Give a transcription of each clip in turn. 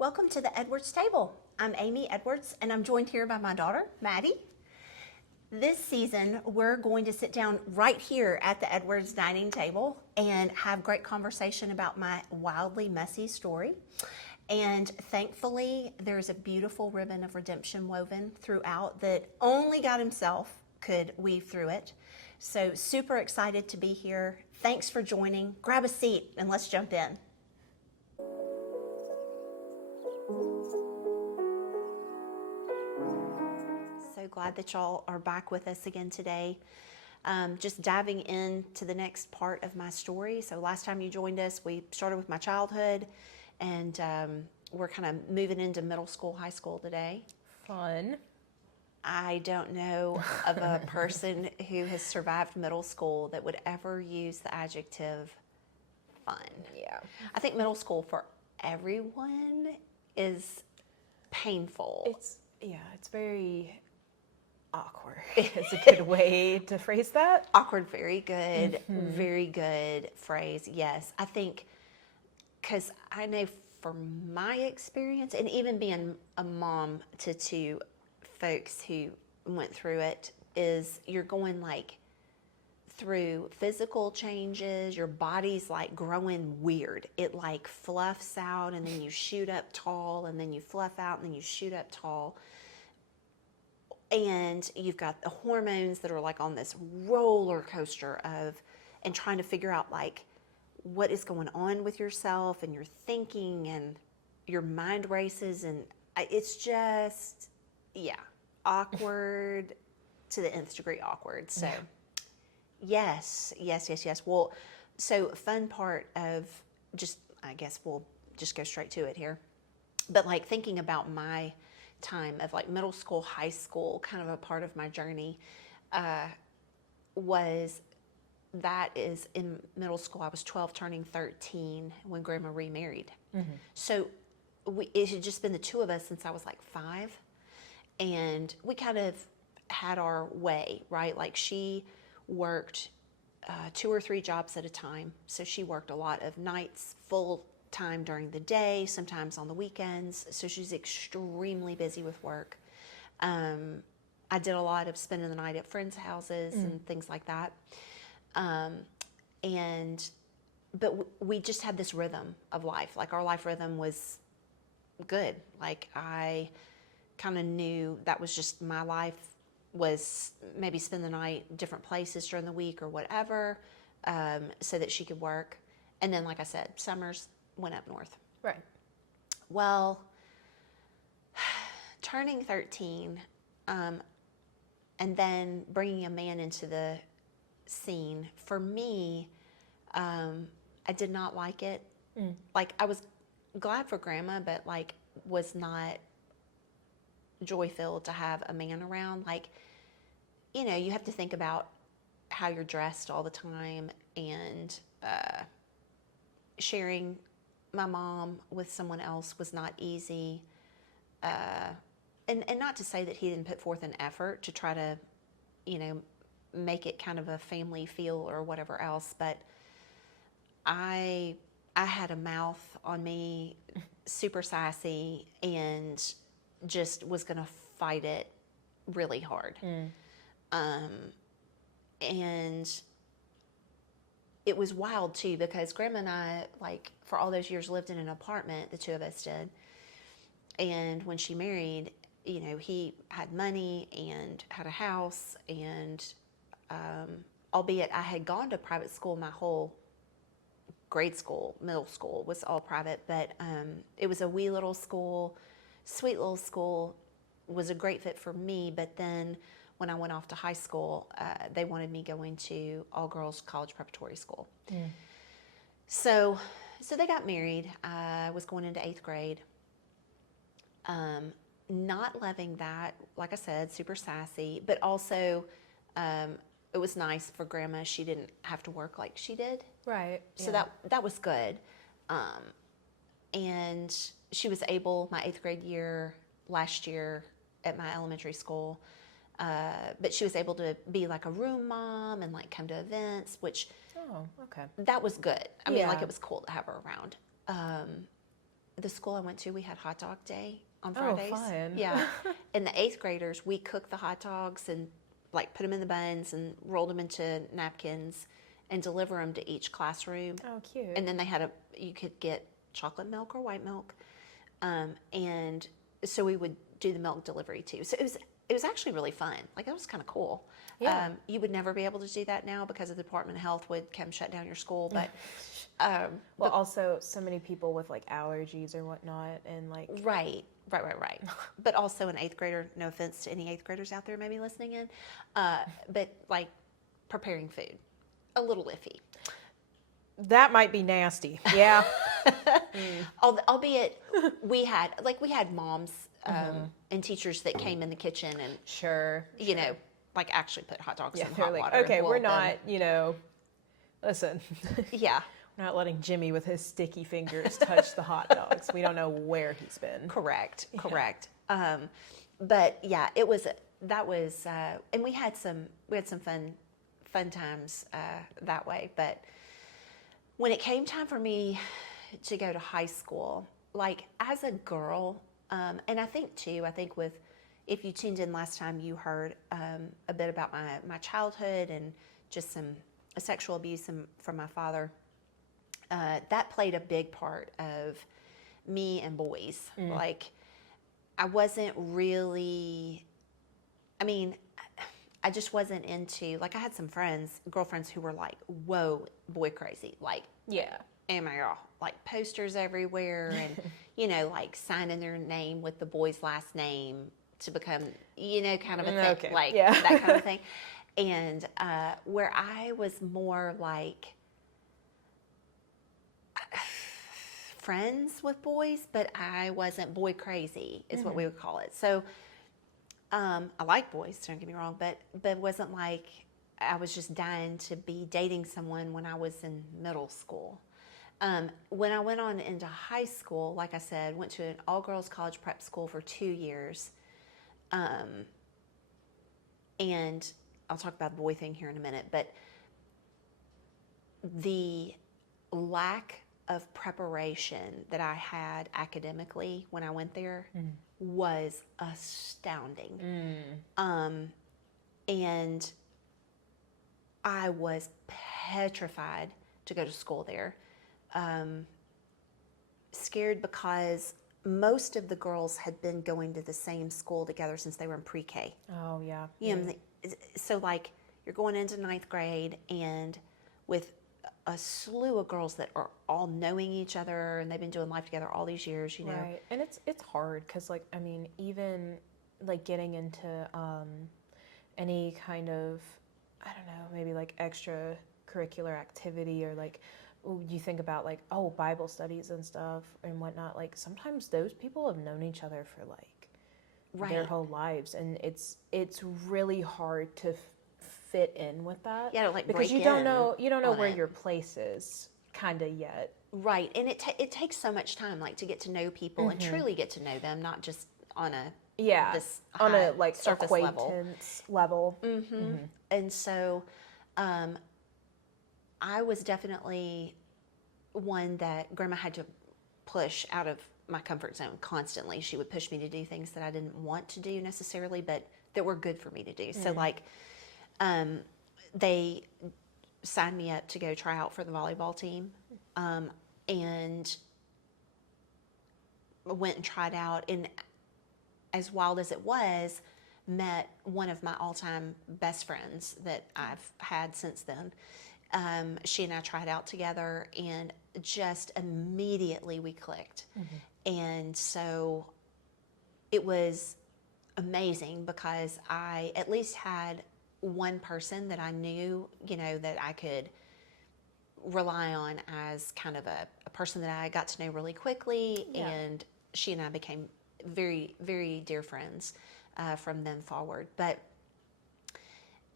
Welcome to the Edwards Table. I'm Amy Edwards, and I'm joined here by my daughter, Maddie. This season, we're going to sit down right here at the Edwards dining table and have great conversation about my wildly messy story. And thankfully, there's a beautiful ribbon of redemption woven throughout that only God Himself could weave through it. So super excited to be here. Thanks for joining. Grab a seat and let's jump in. So glad that y'all are back with us again today. Just diving into the next part of my story. So last time you joined us, we started with my childhood, and we're kind of moving into middle school, high school today. Fun. I don't know of a person who has survived middle school that would ever use the adjective fun. Yeah. I think middle school for everyone is painful. It's very awkward. Is a good way to phrase that. Awkward, very good phrase. Yes, I think because I know from my experience, and even being a mom to two folks who went through it, is you're going like through physical changes. Your body's like growing weird. It like fluffs out, and then you shoot up tall, and then you fluff out, and then you shoot up tall. And you've got the hormones that are like on this roller coaster of, and trying to figure out like what is going on with yourself and your thinking, and your mind races, and it's just, awkward to the nth degree awkward. So yes. Well, so fun part of I guess we'll just go straight to it here. But like thinking about my time of like middle school, high school, kind of a part of my journey was in middle school. I was 12 turning 13 when Grandma remarried. Mm-hmm. So it had just been the two of us since I was like 5, and we kind of had our way, right? Like she worked 2 or 3 jobs at a time. So she worked a lot of nights, full time during the day, sometimes on the weekends. So she's extremely busy with work. I did a lot of spending the night at friends' houses and things like that. But we just had this rhythm of life. Like our life rhythm was good. Like I kind of knew that was just my life, was maybe spend the night different places during the week or whatever, so that she could work. And then, like I said, summers went up north. Right. Well, turning 13, and then bringing a man into the scene, for me, I did not like it. Like, I was glad for Grandma, but like was not joy-filled to have a man around. Like, you know, you have to think about how you're dressed all the time, and sharing my mom with someone else was not easy. And not to say that he didn't put forth an effort to try to, make it kind of a family feel or whatever else, but I had a mouth on me, super sassy, and just was going to fight it really hard. And it was wild too, because Grandma and I, like, for all those years lived in an apartment, the two of us did. And when she married, he had money and had a house, and albeit I had gone to private school, my whole grade school, middle school was all private, but it was a wee little school, sweet little school, was a great fit for me. But then when I went off to high school, they wanted me going to all-girls college preparatory school. So they got married. I was going into 8th grade. Not loving that, like I said, super sassy, but also it was nice for Grandma. She didn't have to work like she did. Right. So that was good. And she was able, my 8th grade year, last year at my elementary school, but she was able to be like a room mom and like come to events, which Oh, okay. that was good. I mean, like, it was cool to have her around. the school I went to, we had hot dog day on Oh, Fridays. fun. Yeah. And the 8th graders, we cooked the hot dogs and like put them in the buns and rolled them into napkins and deliver them to each classroom. Oh, cute. And then you could get chocolate milk or white milk. And so we would do the milk delivery too. So it was actually really fun. Like, it was kind of cool. Yeah. You would never be able to do that now because the Department of Health would come shut down your school. But well, also so many people with like allergies or whatnot, and like right. But also an 8th grader. No offense to any 8th graders out there maybe listening in, but like preparing food, a little iffy. that might be nasty. Yeah. Albeit we had moms and teachers that came in the kitchen and Sure. you know, like actually put hot dogs in They're hot like, water. okay, and we're boiled them. not, listen, Yeah, we're not letting Jimmy with his sticky fingers touch the hot dogs. We don't know where he's been. correct. But yeah, and we had some fun times that way. But when it came time for me to go to high school, like as a girl, and I think if you tuned in last time, you heard a bit about my childhood and just some sexual abuse from my father. That played a big part of me and boys. Like, I wasn't really, I just wasn't into, like, I had some girlfriends who were like, whoa, boy crazy. Like, Yeah. oh my God, like posters everywhere and, like signing their name with the boy's last name to become, kind of a thing, Okay. like Yeah. that kind of thing. And where I was more like friends with boys, but I wasn't boy crazy is what we would call it. So I like boys, don't get me wrong, but it wasn't like I was just dying to be dating someone when I was in middle school. When I went on into high school, like I said, went to an all-girls college prep school for 2 years. And I'll talk about the boy thing here in a minute, but the lack of preparation that I had academically when I went there was astounding. And I was petrified to go to school there. Scared because most of the girls had been going to the same school together since they were in pre-K. Oh, yeah. So like you're going into 9th grade and with a slew of girls that are all knowing each other and they've been doing life together all these years, Right. And it's hard because, like, even like getting into any kind of, I don't know, maybe like extracurricular activity or like, you think about like, Bible studies and stuff and whatnot. Like, sometimes those people have known each other for like their whole lives, and it's really hard to fit in with that. Yeah, like because break you don't in know on where it. your place is, kind of yet. Right, and it takes so much time, like to get to know people and truly get to know them, not just on a this on high a like surface acquaintance level. And so, I was definitely one that Grandma had to push out of my comfort zone constantly. She would push me to do things that I didn't want to do necessarily, but that were good for me to do. So like, they signed me up to go try out for the volleyball team, and went and tried out. And as wild as it was, met one of my all-time best friends that I've had since then. She and I tried out together, and just immediately we clicked. And so it was amazing because I at least had one person that I knew, that I could rely on as kind of a person that I got to know really quickly. Yeah. And she and I became very, very dear friends from then forward. But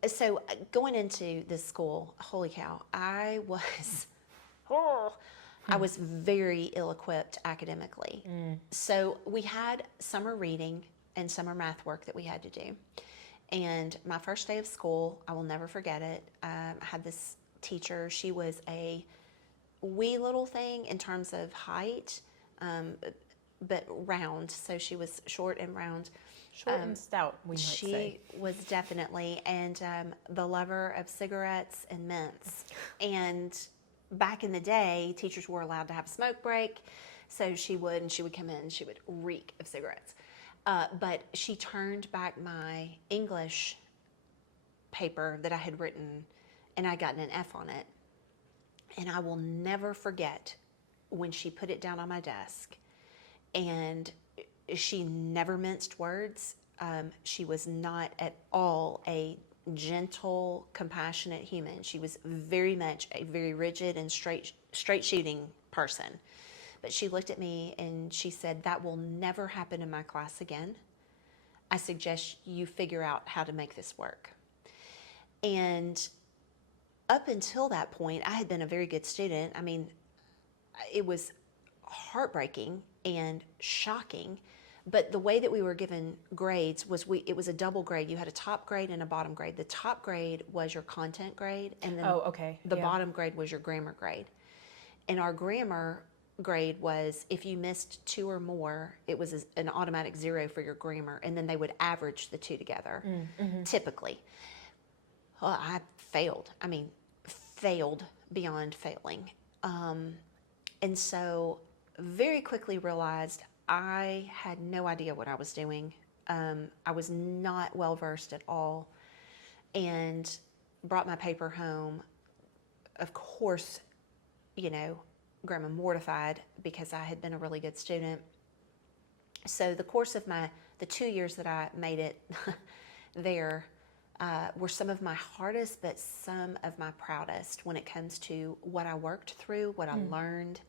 so going into this school, holy cow, I was very ill-equipped academically. So we had summer reading and summer math work that we had to do. And my first day of school, I will never forget it. I had this teacher. She was a wee little thing in terms of height, but round. So she was short and round. Short and stout, we might She say. was definitely, and the lover of cigarettes and mints. And back in the day, teachers were allowed to have a smoke break. So she would come in and she would reek of cigarettes. But she turned back my English paper that I had written, and I gotten an F on it. And I will never forget when she put it down on my desk. And she never minced words. She was not at all a gentle, compassionate human. She was very much a very rigid and straight shooting person. But she looked at me and she said, "That will never happen in my class again. I suggest you figure out how to make this work." And up until that point, I had been a very good student. I mean, it was heartbreaking and shocking, but the way that we were given grades was it was a double grade. You had a top grade and a bottom grade. The top grade was your content grade, and then the bottom grade was your grammar grade. And our grammar grade was, if you missed 2 or more, it was an automatic 0 for your grammar, and then they would average the 2 together, typically. Well, I failed. I mean, failed beyond failing. And so very quickly realized I had no idea what I was doing. I was not well versed at all, and brought my paper home. Of course, Grandma mortified because I had been a really good student. So the course of the 2 years that I made it there were some of my hardest, but some of my proudest when it comes to what I worked through, what I learned,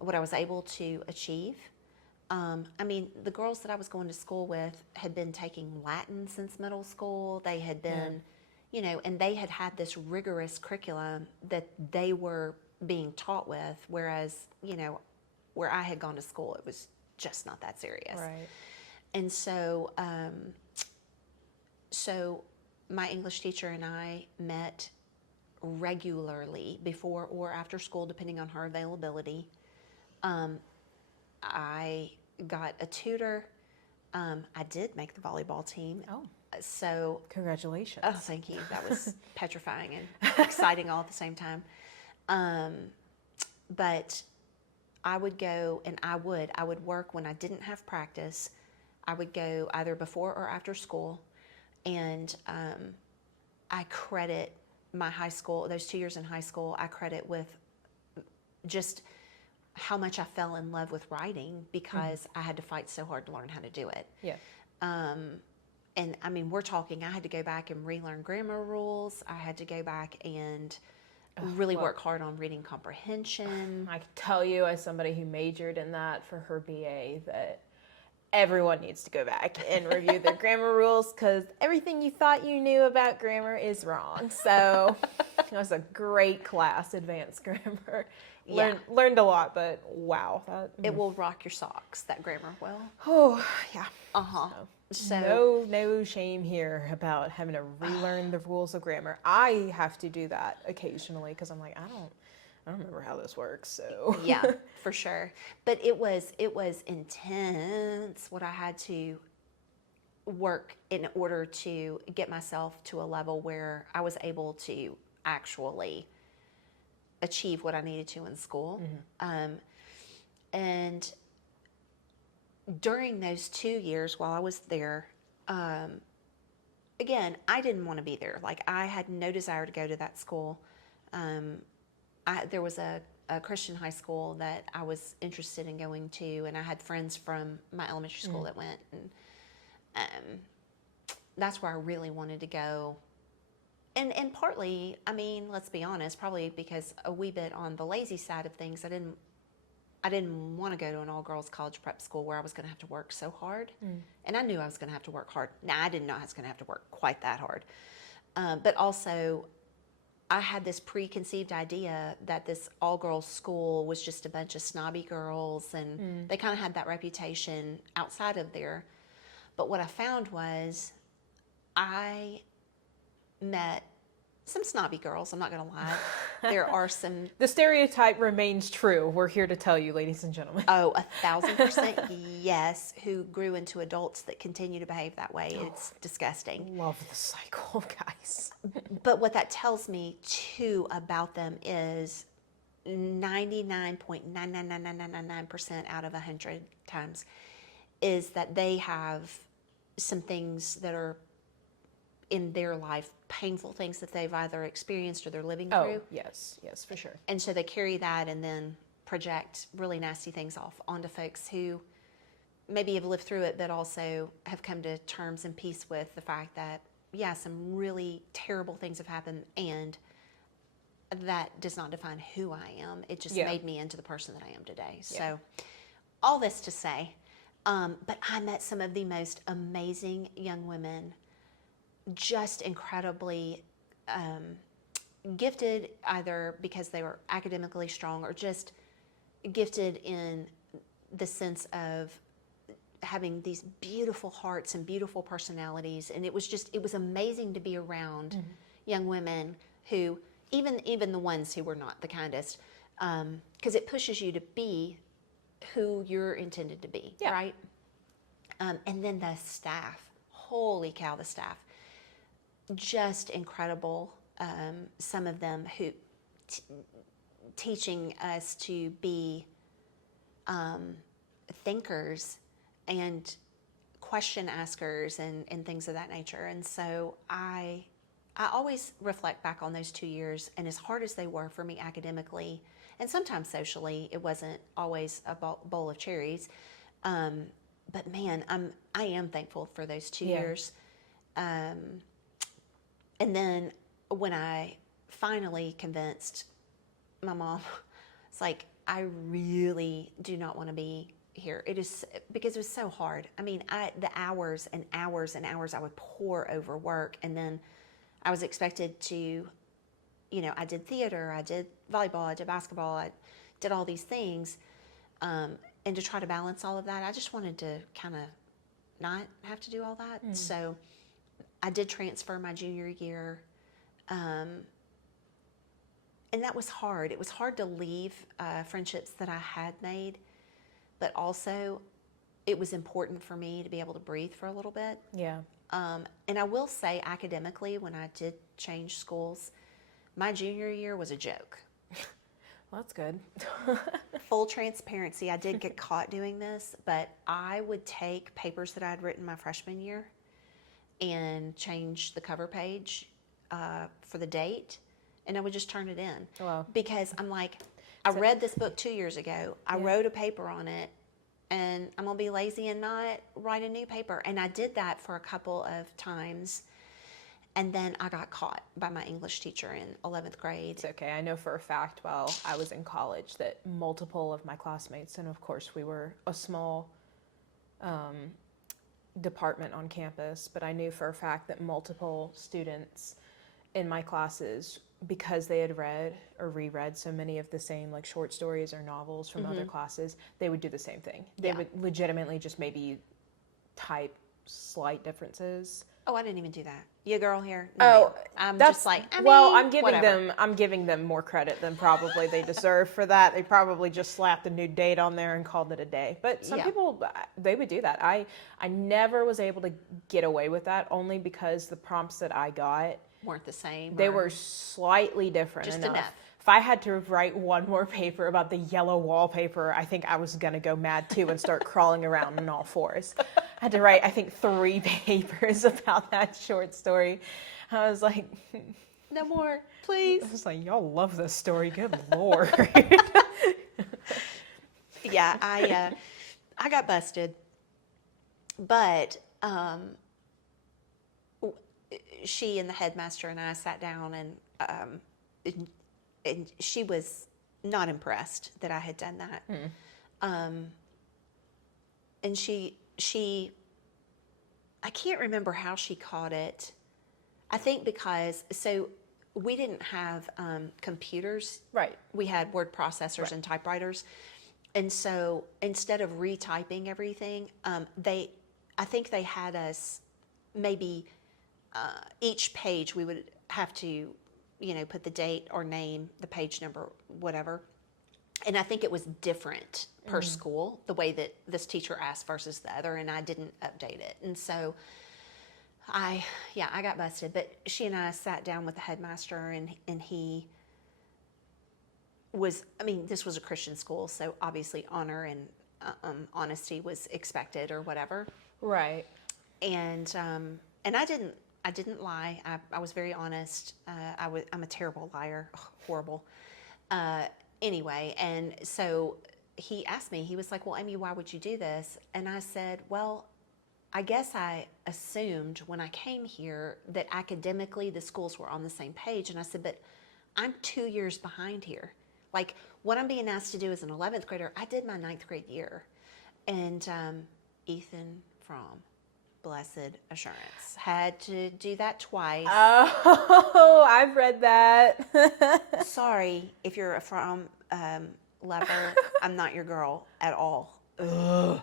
what I was able to achieve. I mean, the girls that I was going to school with had been taking Latin since middle school. They had been, and they had had this rigorous curriculum that they were being taught with, whereas, where I had gone to school, it was just not that serious. Right. And so, so my English teacher and I met regularly before or after school, depending on her availability. I got a tutor. I did make the volleyball team. Oh. So congratulations. Oh, thank you. That was petrifying and exciting all at the same time. But I would go and I would work when I didn't have practice. I would go either before or after school, and I credit my high school, those 2 years in high school, I credit with just how much I fell in love with writing because I had to fight so hard to learn how to do it. Yeah. And I mean, we're talking, I had to go back and relearn grammar rules. I had to go back and really work hard on reading comprehension. I can tell you, as somebody who majored in that for her BA, that everyone needs to go back and review their grammar rules, because everything you thought you knew about grammar is wrong. So it was a great class, advanced grammar. Learned a lot, but wow. It will rock your socks, that grammar will. Oh, yeah. Uh-huh. So no shame here about having to relearn the rules of grammar. I have to do that occasionally because I'm like, I don't remember how this works. So yeah, for sure. But it was intense what I had to work in order to get myself to a level where I was able to actually achieve what I needed to in school. And during those 2 years while I was there, again, I didn't want to be there. Like, I had no desire to go to that school. There was a Christian high school that I was interested in going to, and I had friends from my elementary school that went, and that's where I really wanted to go. And partly, I mean, let's be honest, probably because a wee bit on the lazy side of things, I didn't want to go to an all-girls college prep school where I was going to have to work so hard. And I knew I was going to have to work hard. Now, I didn't know I was going to have to work quite that hard. But also, I had this preconceived idea that this all-girls school was just a bunch of snobby girls, and they kind of had that reputation outside of there. But what I found was I met some snobby girls, I'm not going to lie. There are some, The stereotype remains true. We're here to tell you, ladies and gentlemen. oh, 1,000% yes, who grew into adults that continue to behave that way. It's disgusting. Love the cycle, guys. But what that tells me too about them is 99.99999% out of 100 times is that they have some things that are in their life, painful things that they've either experienced or they're living through. Oh, yes, for sure. And so they carry that and then project really nasty things off onto folks who maybe have lived through it, but also have come to terms and peace with the fact that, yeah, some really terrible things have happened, and that does not define who I am. It just made me into the person that I am today. Yeah. So all this to say, but I met some of the most amazing young women, just incredibly gifted, either because they were academically strong or just gifted in the sense of having these beautiful hearts and beautiful personalities. And it was amazing to be around young women who, even the ones who were not the kindest, because it pushes you to be who you're intended to be, right? And then the staff, holy cow, the staff, just incredible. Some of them who teaching us to be thinkers and question askers and things of that nature. And so I always reflect back on those 2 years, and as hard as they were for me academically and sometimes socially, it wasn't always a bowl of cherries. But man, I am thankful for those 2 years. And then when I finally convinced my mom, it's like, I really do not want to be here. It is because it was so hard. I mean, the hours and hours and hours I would pour over work, and then I was expected to, I did theater, I did volleyball, I did basketball, I did all these things, and to try to balance all of that, I just wanted to kind of not have to do all that. So I did transfer my junior year, and that was hard. It was hard to leave friendships that I had made, but also it was important for me to be able to breathe for a little bit. Yeah. And I will say, academically, when I did change schools, my junior year was a joke. Well, that's good. Full transparency, I did get caught doing this, but I would take papers that I had written my freshman year and change the cover page for the date, and I would just turn it in. Wow. Because I'm like, I read this book 2 years ago, I wrote a paper on it, and I'm going to be lazy and not write a new paper. And I did that for a couple of times. And then I got caught by my English teacher in 11th grade. It's okay. I know for a fact while I was in college that multiple of my classmates, and of course we were a small department on campus, but I knew for a fact that multiple students in my classes, because they had read or reread so many of the same like short stories or novels from other classes, they would do the same thing. They would legitimately just maybe type slight differences. Oh, I didn't even do that. You a girl here? No, I'm just like, I'm giving whatever. I'm giving them more credit than probably they deserve for that. They probably just slapped a new date on there and called it a day. But some people, they would do that. I never was able to get away with that, only because the prompts that I got Weren't the same. they were slightly different Just enough. enough. If I had to write one more paper about the yellow wallpaper, I think I was going to go mad too and start crawling around on all fours. I had to write, I think, 3 papers about that short story. I was like, no more, please. I was like, y'all love this story. Good Lord. Yeah, I got busted. But she and the headmaster and I sat down, and she was not impressed that I had done that. And she, I can't remember how she caught it. I think because, so we didn't have computers. Right. We had word processors and typewriters. And so instead of retyping everything, I think they had us maybe each page we would have to put the date or name, the page number, whatever. And I think it was different per school, the way that this teacher asked versus the other, and I didn't update it. And so I got busted. But she and I sat down with the headmaster, and he was, this was a Christian school, so obviously honor and honesty was expected or whatever. Right. And I didn't lie. I was very honest. I'm a terrible liar. Ugh, horrible. Anyway, and so he asked me, he was like, well, Amy, why would you do this? And I said, well, I guess I assumed when I came here that academically the schools were on the same page. And I said, but I'm 2 years behind here. Like, what I'm being asked to do as an 11th grader, I did my 9th grade year. And Ethan from Blessed Assurance had to do that twice. Oh, I've read that. Sorry if you're a From lover. I'm not your girl at all. Ugh.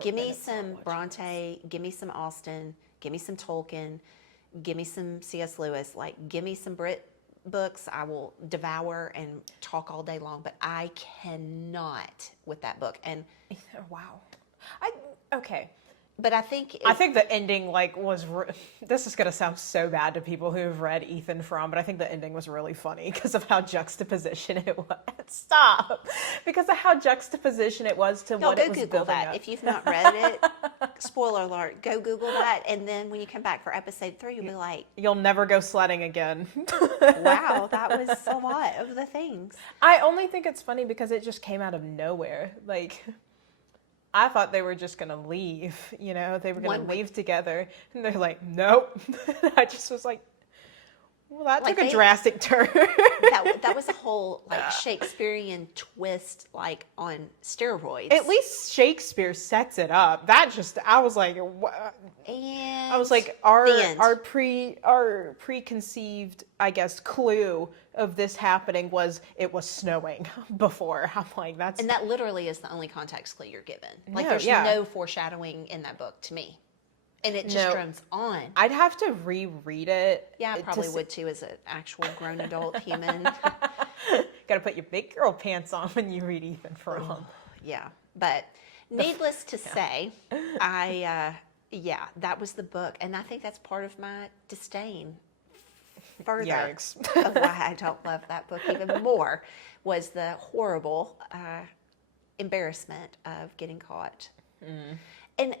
Give me some Bronte, give me some Austen, give me some Tolkien, give me some C.S. Lewis. Like, give me some Brit books. I will devour and talk all day long, but I cannot with that book. And wow. Okay. But I think the ending this is going to sound so bad to people who've read Ethan Frome, but I think the ending was really funny because of how juxtaposition it was. Stop. Because of how juxtaposition it was to what it was Google building that. up. If you've not read it, spoiler alert, go Google that, and then when you come back for episode 3, you'll be like, you'll never go sledding again. wow, that was a lot of the things. I only think it's funny because it just came out of nowhere. Like, I thought they were just going to leave, they were going to leave together. And they're like, nope. I just was like, well, that took a drastic turn. that was a whole, Shakespearean twist, on steroids. At least Shakespeare sets it up. I was like, what? And I was like, our preconceived, I guess, clue of this happening was it was snowing before. I'm like, and that literally is the only context clue you're given. There's no foreshadowing in that book to me. And it just drones on. I'd have to reread it. Yeah, I probably would too as an actual grown adult human. Got to put your big girl pants on when you read Ethan Frome. Oh, yeah, but needless to say, that was the book. And I think that's part of my disdain further Yikes. of why I don't love that book even more was the horrible embarrassment of getting caught. And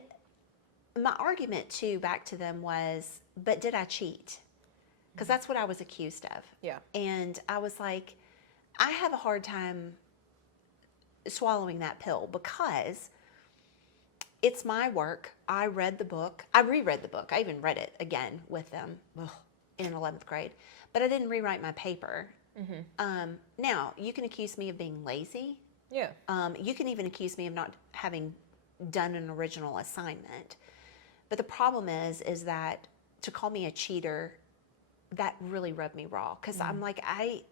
my argument too back to them was, but did I cheat? Because that's what I was accused of. Yeah. And I was like, I have a hard time swallowing that pill because it's my work. I read the book. I reread the book. I even read it again with them in 11th grade, but I didn't rewrite my paper. Now, you can accuse me of being lazy. Yeah. You can even accuse me of not having done an original assignment. But the problem is that to call me a cheater, that really rubbed me raw. Because I'm like, I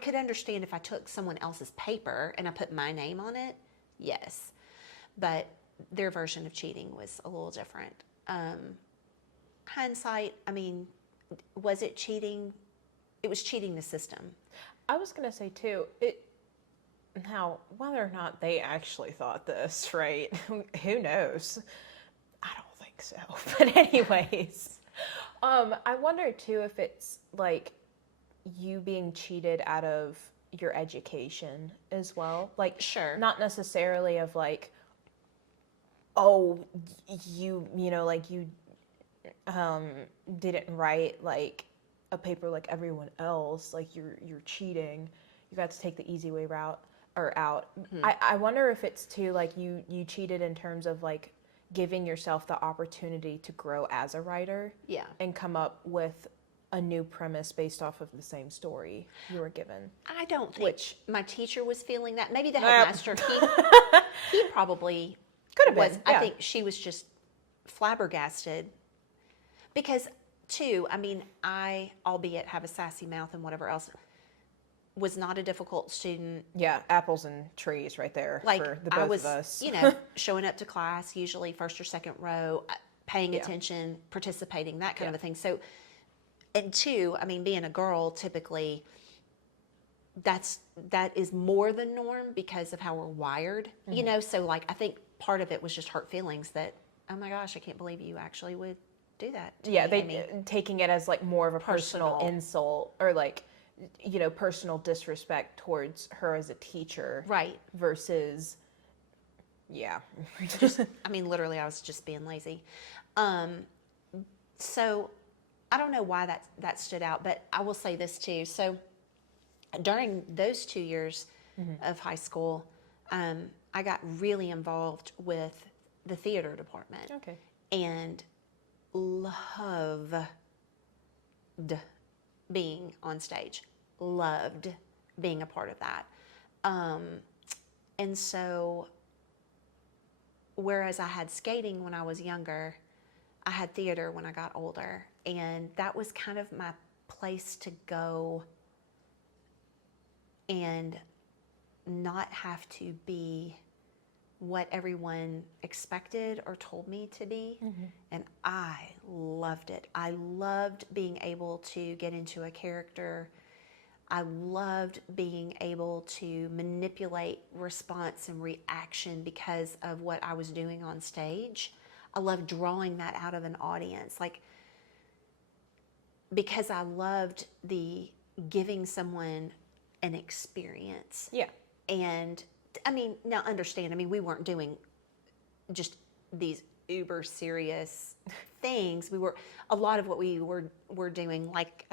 could understand if I took someone else's paper and I put my name on it, yes. But their version of cheating was a little different. Hindsight, was it cheating? It was cheating the system. I was going to say too, now, whether or not they actually thought this, right? Who knows? I don't think so. But anyways, I wonder too if it's like you being cheated out of your education as well. Like, sure. Not necessarily of like, oh, you didn't write like a paper like everyone else. Like you're cheating. You got to take the easy way out. I wonder if it's too like you cheated in terms of like giving yourself the opportunity to grow as a writer. Yeah. And come up with a new premise based off of the same story you were given. I don't think my teacher was feeling that. Maybe the headmaster, he probably could have been. I think she was just flabbergasted because too, I, albeit have a sassy mouth and whatever else, was not a difficult student. Yeah, apples and trees right there for the both of us. Showing up to class, usually first or second row, paying attention, participating, that kind of a thing. So And two, I mean, being a girl, typically that is more the norm because of how we're wired, you know. So like, I think part of it was just hurt feelings that, oh my gosh, I can't believe you actually would do that to Yeah, me, they Amy. taking it as like more of a personal Personal. insult or like, you know, personal disrespect towards her as a teacher, Right. versus, yeah, Just, I mean, literally, I was just being lazy. Um, so I don't know why that stood out, but I will say this too. So during those 2 years of high school, I got really involved with the theater department okay, and loved being on stage, loved being a part of that. Um, and so, whereas I had skating when I was younger, I had theater when I got older. And that was kind of my place to go and not have to be what everyone expected or told me to be. And I loved it. I loved being able to get into a character. I loved being able to manipulate response and reaction because of what I was doing on stage. I loved drawing that out of an audience. Like, because I loved the giving someone an experience. yeah, And I mean, now understand, I mean, we weren't doing just these uber serious things. We were, a lot of what we were doing, like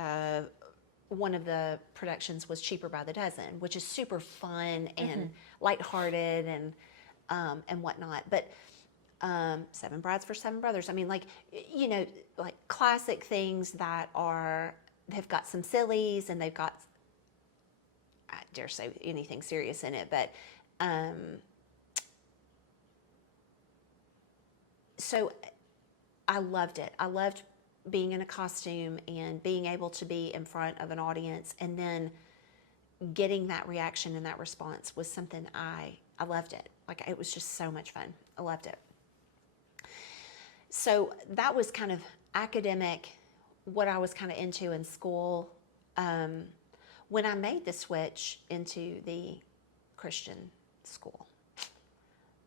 one of the productions was Cheaper by the Dozen, which is super fun and lighthearted and whatnot. But Seven Brides for Seven Brothers. I mean, like, you know, like classic things that are, they've got some sillies and they've got, I dare say anything serious in it, but so I loved it. I loved being in a costume and being able to be in front of an audience, and then getting that reaction and that response was something I loved it. Like, it was just so much fun. I loved it. So that was kind of academic, what I was kind of into in school. When I made the switch into the Christian school,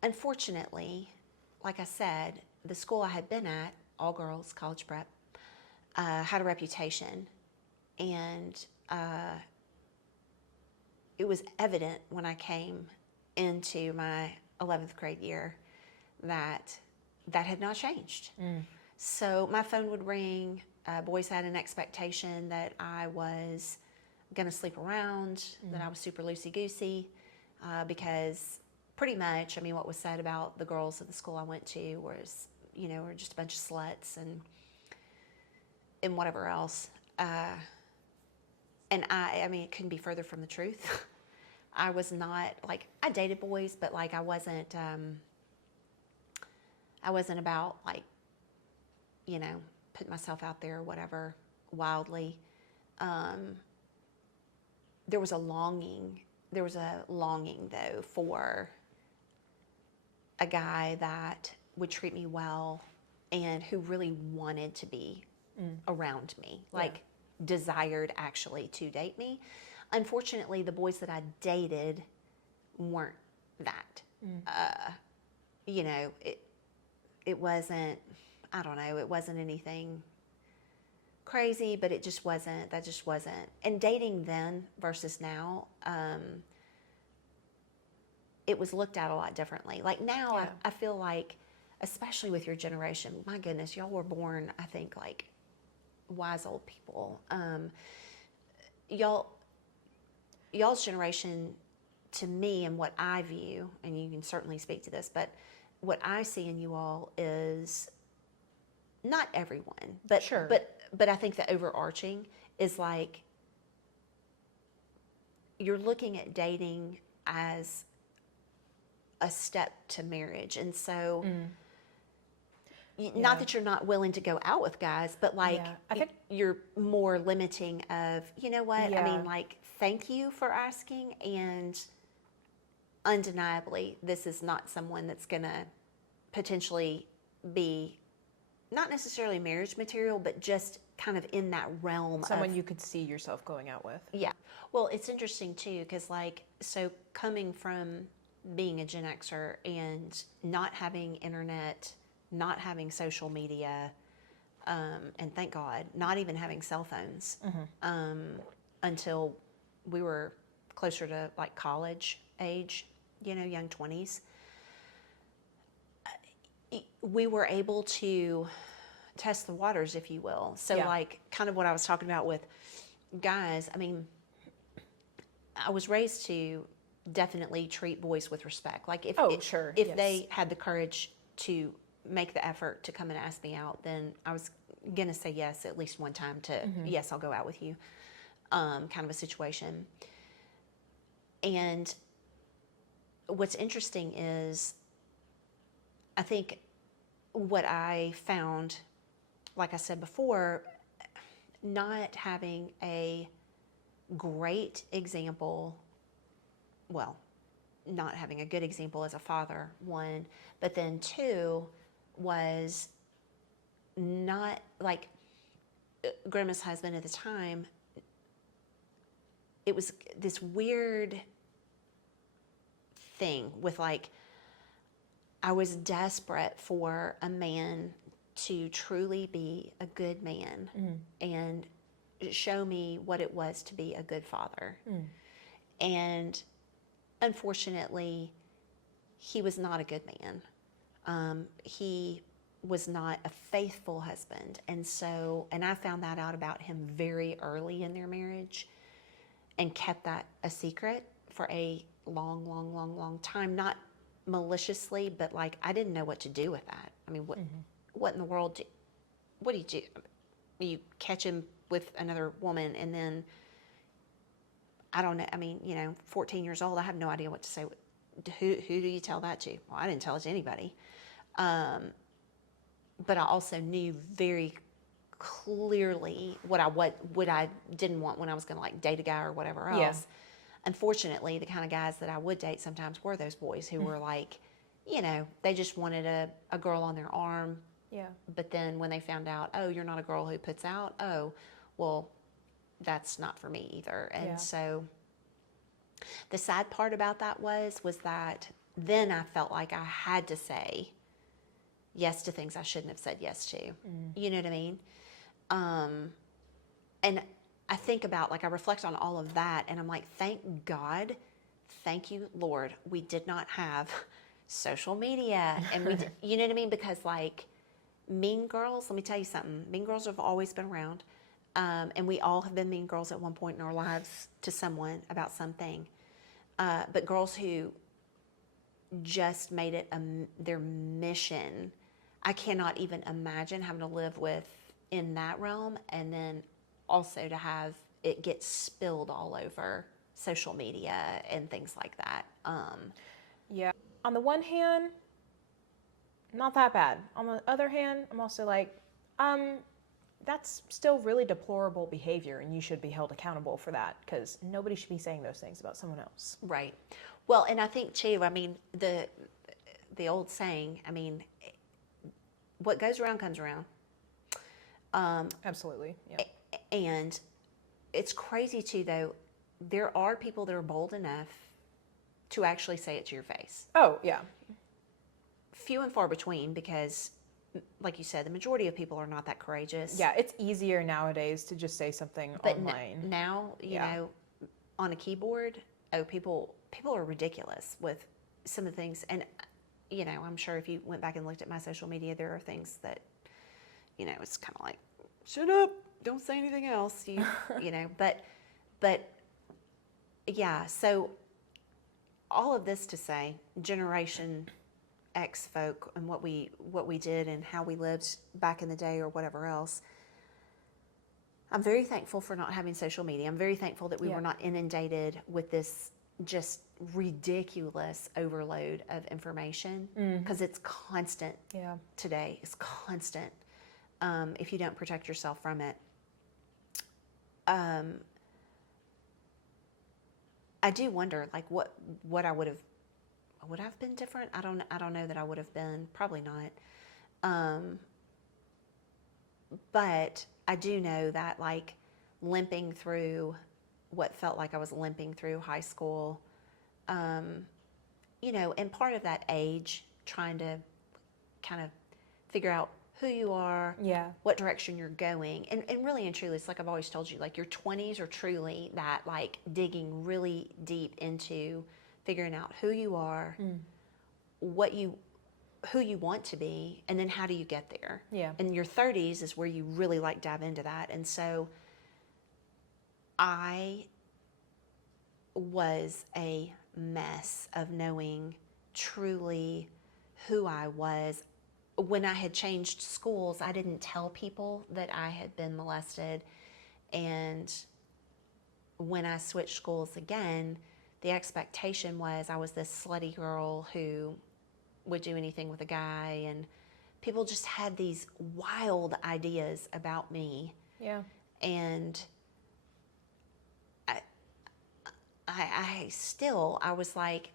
unfortunately, like I said, the school I had been at, all girls, college prep, had a reputation. And it was evident when I came into my 11th grade year that that had not changed. So my phone would ring. Boys had an expectation that I was going to sleep around, that I was super loosey-goosey, because pretty much, I mean, what was said about the girls at the school I went to was, you know, were just a bunch of sluts and whatever else. And I mean, it couldn't be further from the truth. I was not, like, I dated boys, but like I wasn't about, like, you know, putting myself out there or whatever wildly. There was a longing though for a guy that would treat me well and who really wanted to be around me, like desired actually to date me. Unfortunately, the boys that I dated weren't that. You know, it wasn't, I don't know, it wasn't anything crazy, but it just wasn't, that just wasn't. And dating then versus now, it was looked at a lot differently. Like now, Yeah. I feel like, especially with your generation, my goodness, y'all were born, I think, like wise old people. Y'all's generation, to me, and what I view, and you can certainly speak to this, but what I see in you all is, not everyone, but Sure. but I think the overarching is like, you're looking at dating as a step to marriage. And so, not that you're not willing to go out with guys, but like, Yeah, I think- you're more limiting of, you know what, I Yeah. mean, like, thank you for asking, and undeniably, this is not someone that's gonna potentially be, not necessarily marriage material, but just kind of in that realm Someone of, you could see yourself going out with. yeah. Well, it's interesting too, because like, so coming from being a Gen Xer and not having internet, not having social media, and thank God, not even having cell phones until we were closer to like college age, young 20s. We were able to test the waters, if you will. So, Yeah. like, kind of what I was talking about with guys, I mean, I was raised to definitely treat boys with respect. Like, if Sure, if yes. they had the courage to make the effort to come and ask me out, then I was gonna say yes at least one time to yes, I'll go out with you, kind of a situation. And what's interesting is, I think what I found, like I said before, not having a great example, well, not having a good example as a father, one, but then two was not like Grandma's husband at the time. It was this weird thing with like, I was desperate for a man to truly be a good man and show me what it was to be a good father. And unfortunately, he was not a good man. He was not a faithful husband. And I found that out about him very early in their marriage and kept that a secret for a long, long, long, long time. Not maliciously, but like, I didn't know what to do with that. I mean, what in the world, what do you do? You catch him with another woman and then, I don't know, I mean, 14 years old, I have no idea what to say. Who do you tell that to? Well, I didn't tell it to anybody. But I also knew very clearly what I didn't want when I was going to like date a guy or whatever else. Yeah. Unfortunately, the kind of guys that I would date sometimes were those boys who were like, they just wanted a girl on their arm. Yeah. But then when they found out, oh, you're not a girl who puts out, oh, well, that's not for me either. And so the sad part about that was that then I felt like I had to say yes to things I shouldn't have said yes to. You know what I mean? And I think about, like, I reflect on all of that, and I'm like, thank God, thank you, Lord, we did not have social media, and we did, you know what I mean? Because, like, mean girls, let me tell you something, mean girls have always been around, and we all have been mean girls at one point in our lives to someone about something, but girls who just made it their mission, I cannot even imagine having to live with in that realm, and then also to have it get spilled all over social media and things like that. Yeah. On the one hand, not that bad. On the other hand, I'm also like, that's still really deplorable behavior, and you should be held accountable for that, because nobody should be saying those things about someone else. Right. Well, and I think too, I mean, the old saying, I mean, what goes around comes around. Absolutely. Yeah. And it's crazy too, though. There are people that are bold enough to actually say it to your face. Oh, yeah. Few and far between, because, like you said, the majority of people are not that courageous. Yeah, it's easier nowadays to just say something But online. now, you know, on a keyboard, people are ridiculous with some of the things. And, I'm sure if you went back and looked at my social media, there are things that, it's kind of like, shut up, don't say anything else. But yeah, so all of this to say, Generation X folk and what we did and how we lived back in the day or whatever else, I'm very thankful for not having social media. I'm very thankful that we were not inundated with this just ridiculous overload of information, because it's constant today. It's constant if you don't protect yourself from it. I do wonder, like, what I would have been different. I don't know that I would have been. Probably not. But I do know that, like, limping through what felt like I was limping through high school, um, and part of that age, trying to kind of figure out who you are, Yeah. what direction you're going. And really and truly, it's like I've always told you, like, your 20s are truly that, like, digging really deep into figuring out who you are, who you want to be, and then how do you get there. Yeah. And your 30s is where you really, like, dive into that. And so I was a mess of knowing truly who I was. When I had changed schools, I didn't tell people that I had been molested. And when I switched schools again, the expectation was I was this slutty girl who would do anything with a guy, and people just had these wild ideas about me. Yeah. And I was like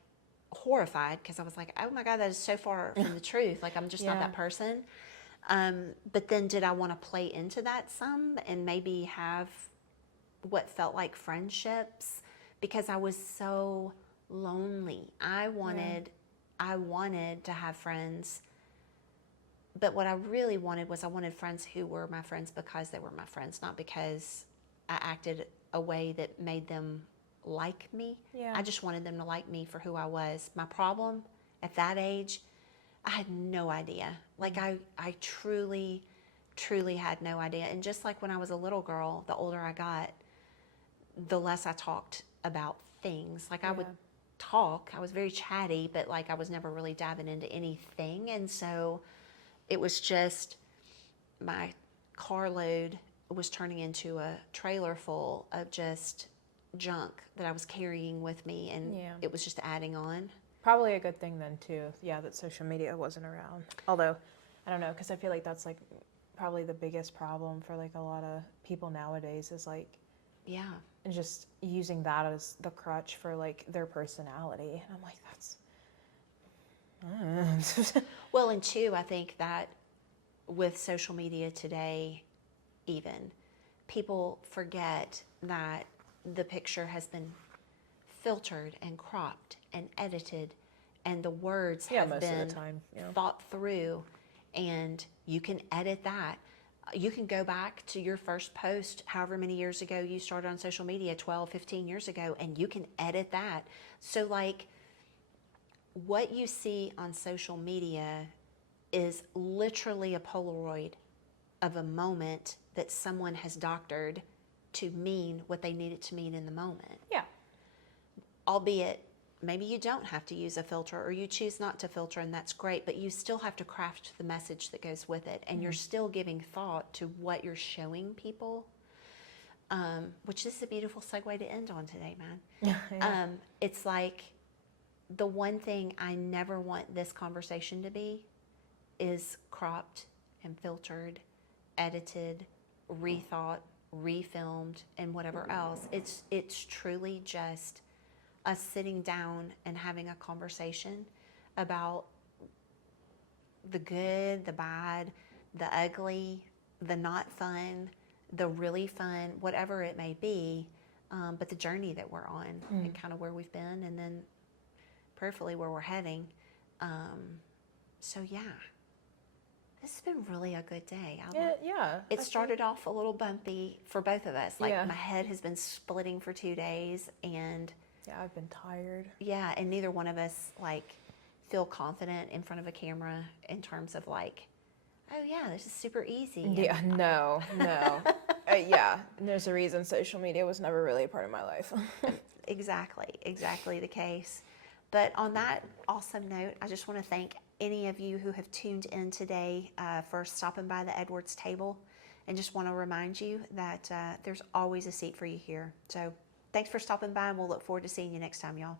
horrified, because I was like, oh my God, that is so far from the truth. Like, I'm just not that person. But then did I want to play into that some and maybe have what felt like friendships, because I was so lonely. I wanted to have friends, but what I really wanted was I wanted friends who were my friends because they were my friends, not because I acted a way that made them like me. Yeah. I just wanted them to like me for who I was. My problem at that age, I had no idea. Like, I truly, truly had no idea. And just like when I was a little girl, the older I got, the less I talked about things. Like, I would talk, I was very chatty, but like I was never really diving into anything. And so it was just, my carload was turning into a trailer full of just junk that I was carrying with me, and it was just adding on. Probably a good thing then too, that social media wasn't around. Although, I don't know, because I feel like that's like probably the biggest problem for like a lot of people nowadays is like, just using that as the crutch for like their personality. And I'm like, that's... Well, and two, I think that with social media today, even, people forget that the picture has been filtered and cropped and edited, and the words have been thought through, and you can edit that. You can go back to your first post however many years ago you started on social media, 12, 15 years ago, and you can edit that. So, like, what you see on social media is literally a Polaroid of a moment that someone has doctored to mean what they need it to mean in the moment. Yeah. Albeit, maybe you don't have to use a filter, or you choose not to filter, and that's great, but you still have to craft the message that goes with it, and you're still giving thought to what you're showing people, which is a beautiful segue to end on today, man. It's like, the one thing I never want this conversation to be is cropped and filtered, edited, rethought, refilmed, and whatever else. It's truly just us sitting down and having a conversation about the good, the bad, the ugly, the not fun, the really fun, whatever it may be, but the journey that we're on and kind of where we've been, and then prayerfully where we're heading. So yeah, this has been really a good day. It started off a little bumpy for both of us. Like, my head has been splitting for 2 days, and I've been tired. Yeah, and neither one of us like feel confident in front of a camera in terms of like, oh yeah, this is super easy. Yeah, no. And there's a reason social media was never really a part of my life. Exactly the case. But on that awesome note, I just want to thank any of you who have tuned in today for stopping by the Edwards table, and just want to remind you that there's always a seat for you here. So thanks for stopping by, and we'll look forward to seeing you next time, y'all.